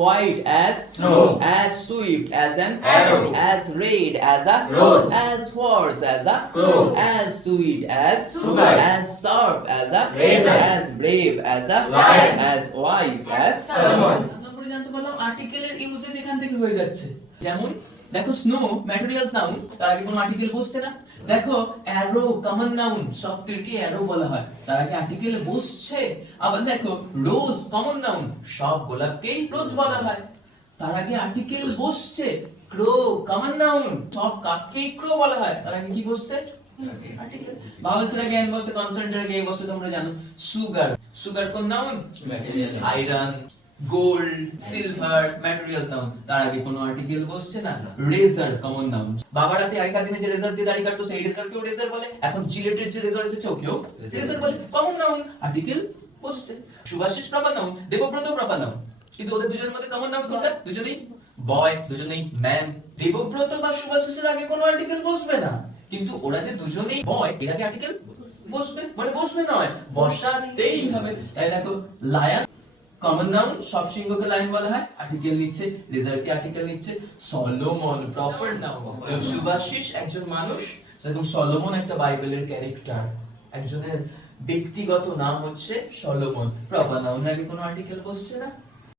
white as snow, as swift as an arrow, as red as a rose, as fierce as a crow, as sweet as sugar, as sharp as a razor, as brave as a lion, as wise as Solomon। আমরা জানতে পারলাম আর্টিকেলের uses এখান থেকে হয়ে যাচ্ছে। যেমন দেখো snow materials noun, তার আগে কোনো আর্টিকেল বসছে না। দেখো অ্যারো কমন নাউন, সব তীরকে অ্যারো বলা হয়, তার আগে আর্টিকেল বসছে। আবার দেখো রোজ কমন নাউন, সব গোলাপকেই রোজ বলা হয়, তার আগে আর্টিকেল বসছে। ক্রো কমন নাউন, সব কাককেই ক্রো বলা হয়, তার আগে কি বসছে? আর্টিকেল। ভাওয়েলসের আগে এন বসে, কনসোনেন্টের আগে এ বসে, তোমরা জানো। সুগার, সুগার কোন noun? Iron, gold, silver materials noun, তার আগে কোনো আর্টিকেল বসছে না। রেজার কমন নাউন, বাবারা সেই আগেকার দিনে যে রেজার দিয়ে দাড়ি কাটতো সেই রেজারকেও রেজার বলে, এখন জিলেটের যে রেজার এসেছে ওকেও রেজার বলে। কমন নাউন, আর্টিকেল বসছে। Subhashis proper noun, Debabrata proper noun, কিন্তু ওদের দুজনের মধ্যে কমন নাউন কোনটা? দুজনেই বয়, দুজনেই ম্যান। দেবব্রত বা সুভাষিসের আগে কোনো আর্টিকেল বসবে না, কিন্তু ওরা যে দুজনেই বয়, এর আগে আর্টিকেল বসবে, মানে বসবে নয়, বসাতেই হবে। তাই দেখো লায়ন কমন নাউন, সব সিংহকে লায়ন বলা হয়, আর্টিকেল নিচ্ছে, রেজারকে আর্টিকেল নিচ্ছে। সলোমন প্রপার নাউন, সুভাষিস একজন মানুষ, যেরকম সলোমন একটা বাইবেলের ক্যারেক্টার, একজনের ব্যক্তিগত নাম হচ্ছে সলোমন, প্রপার নাউন, আগে কোনো আর্টিকেল বসছে না।